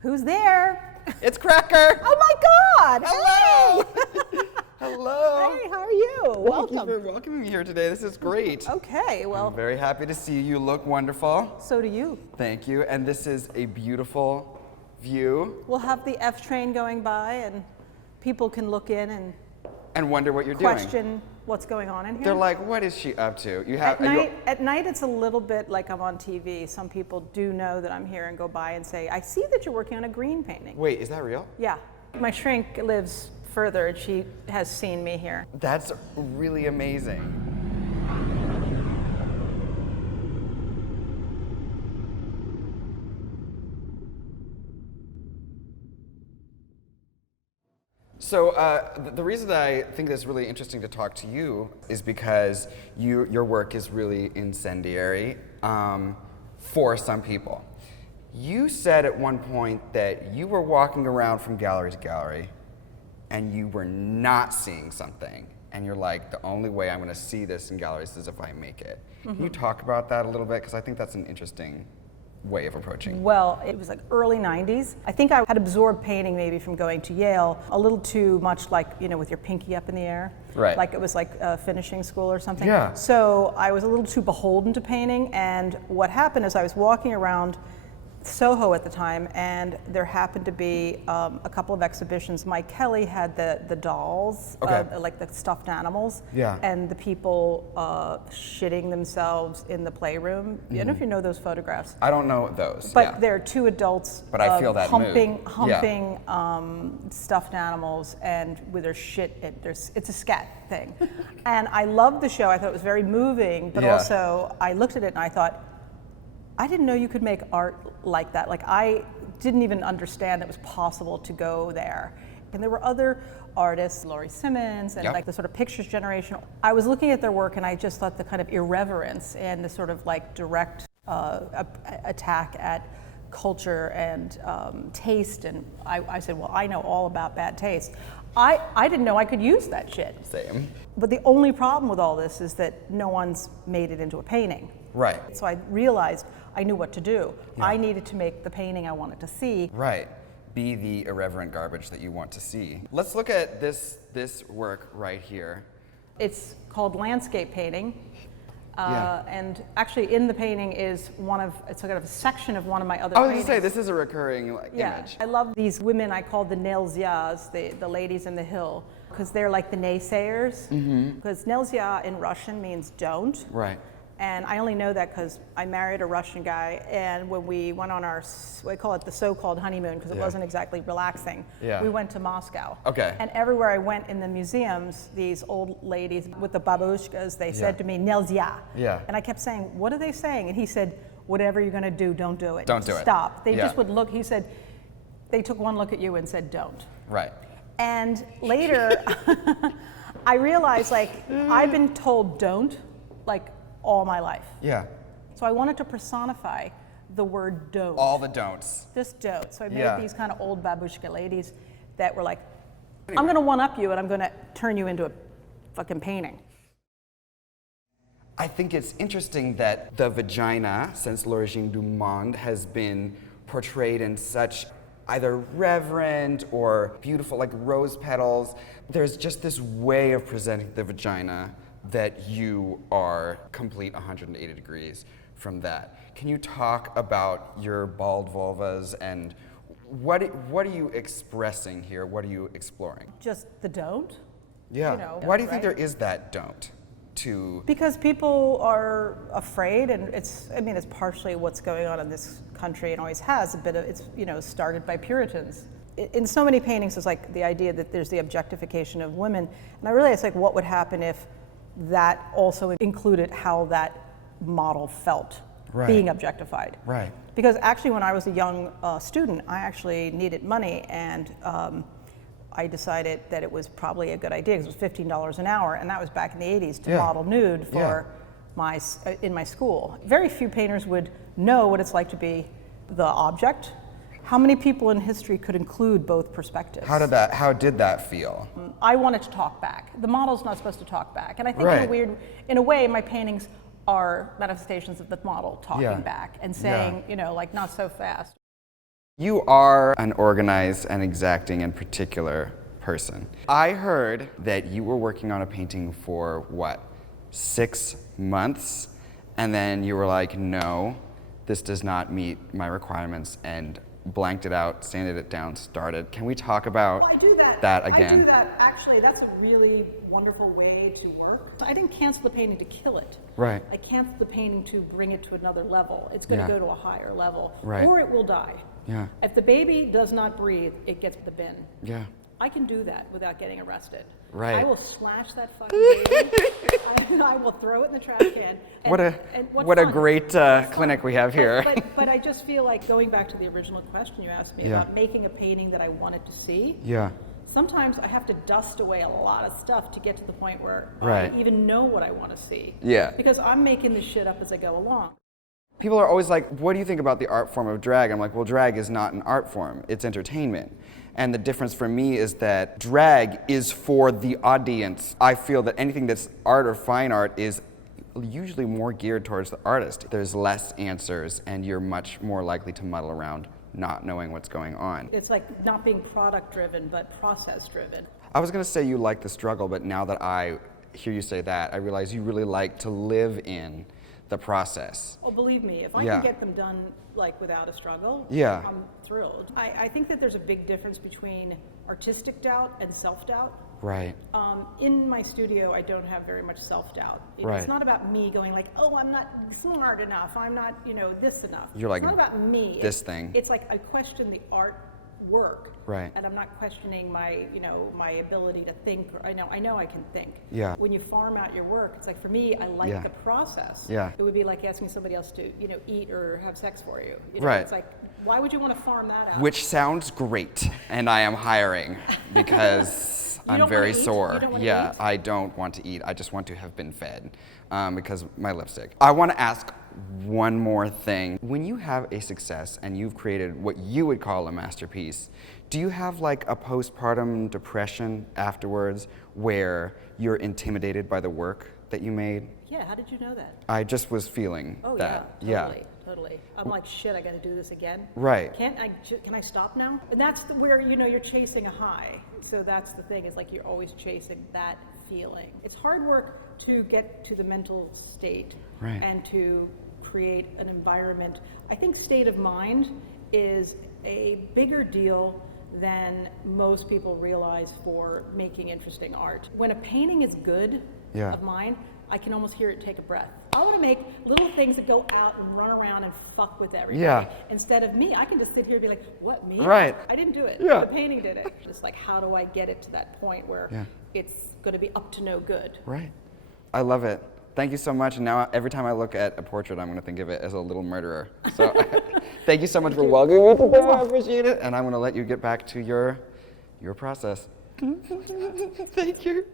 Who's there? It's Cracker! Oh my God! Hello! Hey. Hello! Hey, how are you? Thank you Welcome. for welcoming me here today. This is great. Okay, well, I'm very happy to see you. You look wonderful. so do you. Thank you. And this is a beautiful view. We'll have the F train going by, and people can look in and wonder what you're doing. question what's going on in here. They're like, what is she up to? You have At night, it's a little bit like I'm on TV. Some people do know that I'm here and go by and say, I see that you're working on a green painting. Wait, is that real? Yeah. My shrink lives further, and she has seen me here. That's really amazing. So the reason I think it's really interesting to talk to you is because your work is really incendiary for some people. You said at one point that you were walking around from gallery to gallery and you were not seeing something. And you're like, the only way I'm going to see this in galleries is if I make it. Mm-hmm. Can you talk about that a little bit? Because I think that's an interesting way of approaching. Well, it was like early 90s. I think I had absorbed painting maybe from going to Yale, a little too much like, you know, with your pinky up in the air. Right. Like it was like finishing school or something. Yeah. So I was a little too beholden to painting, and what happened is I was walking around Soho at the time, and there happened to be a couple of exhibitions. Mike Kelly had the dolls, Okay. like the stuffed animals, Yeah. and the people shitting themselves in the playroom. I don't know if you know those photographs. I don't know those. But yeah. there are two adults But I feel that humping mood. stuffed animals, and with their shit, it's a scat thing. And I loved the show. I thought it was very moving, but Yeah. also I looked at it and I thought, I didn't know you could make art like that. Like, I didn't even understand it was possible to go there. And there were other artists, Laurie Simmons, and Yep. like the sort of pictures generation. I was looking at their work and I just thought the kind of irreverence and the sort of like direct attack at culture and taste. And I said, well, I know all about bad taste. I didn't know I could use that shit. Same. But the only problem with all this is that no one's made it into a painting. Right. So I realized I knew what to do. Yeah. I needed to make the painting I wanted to see. Right. Be the irreverent garbage that you want to see. Let's look at this work right here. It's called landscape painting. Yeah. And actually in the painting is it's kind of a section of one of my other I was paintings. going to say, this is a recurring Yeah, image. I love these women I call the Nelzyas, the ladies in the hill, because they're like the naysayers. Because Nelzya in Russian means don't. Right. And I only know that because I married a Russian guy, and when we went on we call it the so-called honeymoon because it Yeah. wasn't exactly relaxing, Yeah. we went to Moscow. Okay. And everywhere I went in the museums, these old ladies with the babushkas, they said to me, Nelzya. Yeah. And I kept saying, what are they saying? And he said, whatever you're going to do, don't do it. Don't do it. Stop. They Yeah. just would look, he said, they took one look at you and said, don't. Right. And later, I realized, like, I've been told don't, like, all my life. Yeah. So I wanted to personify the word don't. All the don'ts. Just don't. So I made Yeah. these kind of old babushka ladies that were like, I'm going to one-up you and I'm going to turn you into a fucking painting. I think it's interesting that the vagina, since L'Origine du Monde, has been portrayed in such either reverent or beautiful, like rose petals. There's just this way of presenting the vagina that you are complete 180 degrees from that. Can you talk about your bald vulvas and what are you expressing here? What are you exploring? Just the don't. Yeah. You know, Why do you think right? there is that don't? Because people are afraid, and it's partially what's going on in this country and always has a bit of, it's, started by Puritans. In so many paintings, it's like the idea that there's the objectification of women. And I realized, like, what would happen if that also included how that model felt being objectified. Right. Because actually when I was a young student, I actually needed money, and I decided that it was probably a good idea because it was $15 an hour, and that was back in the 80s to model nude for in my school. Very few painters would know what it's like to be the object. How many people in history could include both perspectives? How did that feel? I wanted to talk back. The model's not supposed to talk back. And I think in a way, my paintings are manifestations of the model talking Yeah. back and saying, you know, like, not so fast. You are an organized and exacting and particular person. I heard that you were working on a painting for what, 6 months? And then you were like, no, this does not meet my requirements, and blanked it out, sanded it down, started. Can we talk about Well, I do that again? I do that. Actually, that's a really wonderful way to work. I didn't cancel the painting to kill it. Right. I canceled the painting to bring it to another level. It's going to Yeah. go to a higher level, Right. or it will die. Yeah. If the baby does not breathe, it gets the bin. Yeah. I can do that without getting arrested. Right. I will slash that fucking baby. I will throw it in the trash can. And, What a fun. great clinic we have here. But I just feel like, going back to the original question you asked me Yeah. about making a painting that I wanted to see. Yeah. Sometimes I have to dust away a lot of stuff to get to the point where Right. I even know what I want to see. Yeah. Because I'm making this shit up as I go along. People are always like, what do you think about the art form of drag? I'm like, well, drag is not an art form, it's entertainment. And the difference for me is that drag is for the audience. I feel that anything that's art or fine art is usually more geared towards the artist. There's less answers, and you're much more likely to muddle around not knowing what's going on. It's like not being product driven, but process driven. I was gonna say you like the struggle, but now that I hear you say that, I realize you really like to live in the process. Oh, believe me, if I Yeah. can get them done like without a struggle, Yeah. I'm thrilled. I think that there's a big difference between artistic doubt and self-doubt. Right. In my studio, I don't have very much self-doubt. Right. It's not about me going like, oh, I'm not smart enough, I'm not, you know, this enough. You're like, it's not about me. this thing. It's like I question the art work. Right. And I'm not questioning my, you know, my ability to think. Or I know I can think. Yeah. When you farm out your work, it's like, for me, I like Yeah. the process. Yeah. It would be like asking somebody else to, you know, eat or have sex for you. You know, Right. It's like, why would you want to farm that out? Which sounds great, and I am hiring because You I'm don't very wanna eat? sore. You don't wanna Yeah, eat? I don't want to eat. I just want to have been fed because my lipstick. I want to ask one more thing. When you have a success and you've created what you would call a masterpiece, do you have like a postpartum depression afterwards where you're intimidated by the work that you made? Yeah, how did you know that? I just was feeling Oh that. yeah, totally. I'm like, shit, I got to do this again. Right. Can I stop now? And that's where, you know, you're chasing a high. So that's the thing, is like you're always chasing that feeling. It's hard work to get to the mental state Right. and to create an environment. I think state of mind is a bigger deal than most people realize for making interesting art. When a painting is good Yeah. of mine, I can almost hear it take a breath. I want to make little things that go out and run around and fuck with everybody. Yeah. Instead of me, I can just sit here and be like, what, me? Right. I didn't do it. Yeah. The painting did it. Just like, how do I get it to that point where Yeah. it's going to be up to no good? Right. I love it. Thank you so much. And now every time I look at a portrait, I'm going to think of it as a little murderer. So thank you so much for welcoming me today. I appreciate it. And I'm going to let you get back to your process. Thank you.